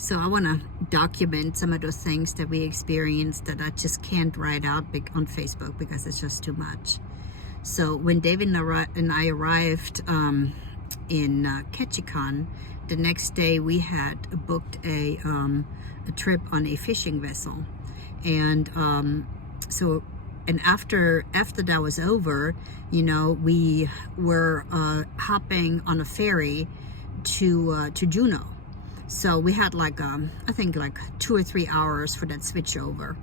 So I want to document some of those things that we experienced that I just can't write out on Facebook because it's just too much. So when David and I arrived in Ketchikan, the next day we had booked a trip on a fishing vessel, and after that was over, you know, we were hopping on a ferry to Juneau. So we had like I think like 2 or 3 hours for that switch over.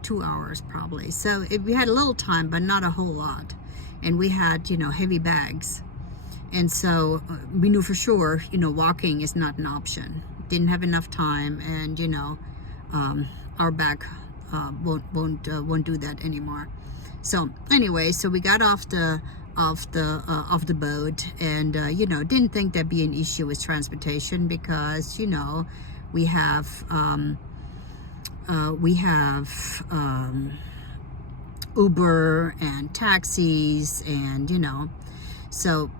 2 hours probably. So we had a little time, but not a whole lot. And we had, you know, heavy bags. And so we knew for sure, you know, walking is not an option. Didn't have enough time, and you know, our back won't do that anymore. So anyway, so we got off the boat, and you know, didn't think there'd be an issue with transportation because, you know, we have Uber and taxis, and you know, so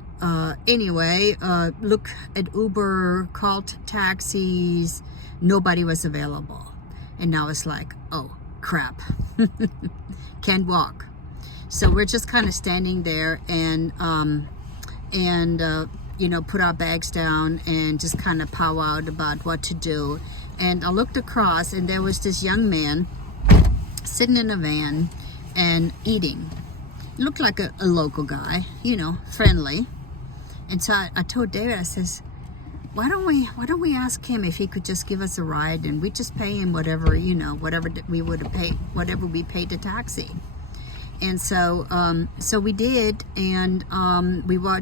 anyway, look at Uber, called taxis, nobody was available, and now it's like, oh crap, can't walk. So we're just kind of standing there and you know, put our bags down and just kind of powwowed about what to do. And I looked across, and there was this young man sitting in a van and eating. Looked like a local guy, you know, friendly. And so I told David, I says, why don't we ask him if he could just give us a ride, and we just pay him whatever, you know, whatever we would have paid, whatever we paid the taxi. And so so we did, and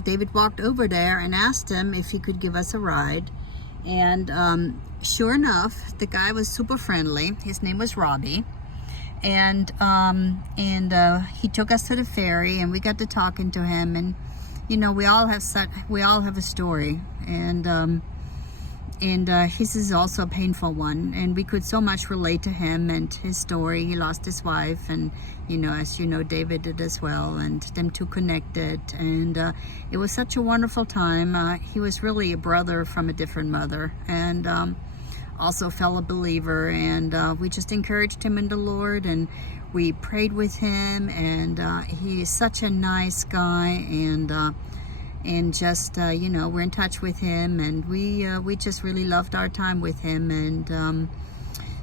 David walked over there and asked him if he could give us a ride. And sure enough, the guy was super friendly. His name was Robbie. And he took us to the ferry, and we got to talking to him. And you know, we all have a story, and his is also a painful one, and we could so much relate to him and his story. He lost his wife, and you know, as you know, David did as well, and them two connected, and it was such a wonderful time. He was really a brother from a different mother, and also a fellow believer, and we just encouraged him in the Lord, and we prayed with him, and he is such a nice guy, and just you know, we're in touch with him, and we just really loved our time with him. And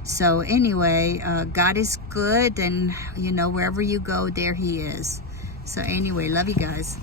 so anyway, God is good, and you know, wherever you go, there he is. So anyway, love you guys.